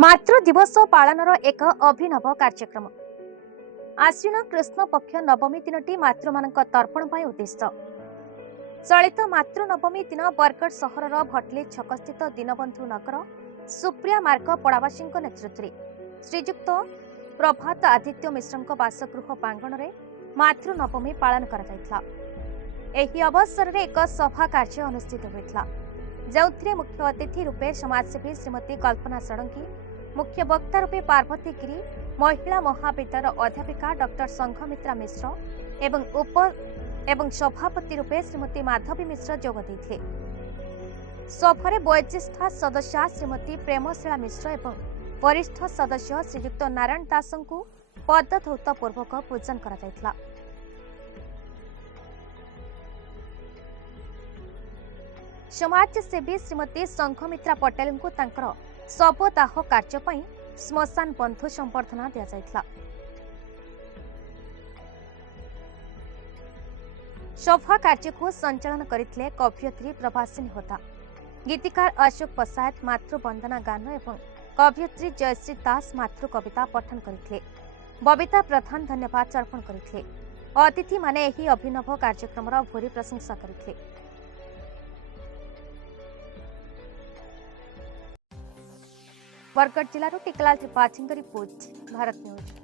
मातृ दिवस पालनर एक अभिनव कार्यक्रम आश्विन कृष्ण पक्ष नवमी दिनटी मातृ तर्पण पर उद्दिष्ट चलित मातृ नवमी दिन बरगढ़ सहर भटली छक स्थित दीनबंधु नगर सुप्रिया मार्ग पड़ावासी नेतृत्व श्रीजुक्त प्रभात आदित्य मिश्र बासगृह प्रांगण में मातृ नवमी पालन कर अवसर में एक सभा कार्य अनुष्ठित होता जो मुख्य अतिथि रूपे समाजसेवी श्रीमती कल्पना षडंगी, मुख्य वक्ता रूपे पार्वती गिरी, महिला महाविद्यालय अध्यापिका डॉक्टर संघमित्रा मिश्र एवं सभापति रूपे श्रीमती माधवी मिश्र जोग देथिले। सभारे वयोज्येष्ठ सदस्या श्रीमती प्रेमशिला मिश्र एवं वरिष्ठ सदस्य श्रीयुक्त नारायण दास को पदधौत पूर्वक पूजन करा। समाजसेवी श्रीमती संघमित्रा पटेल को तांकर शवदाह कार्य श्मशान बंधु संबर्धना दिया जायतला। सभा कार्य को संचालन करथिले कवयित्री प्रभासिनी होता, गीतिकार अशोक पसायत मातृ वंदना गान एवं कवयित्री जयश्री दास मातृ कविता पठन करथिले। बबिता प्रधान धन्यवाद अर्पण करथिले। अतिथि माने एही अभिनव कार्यक्रम भूरी प्रशंसा करथिले। बरगढ़ जिलार टिकलाल त्रिपाठी रिपोर्ट, भारत न्यूज।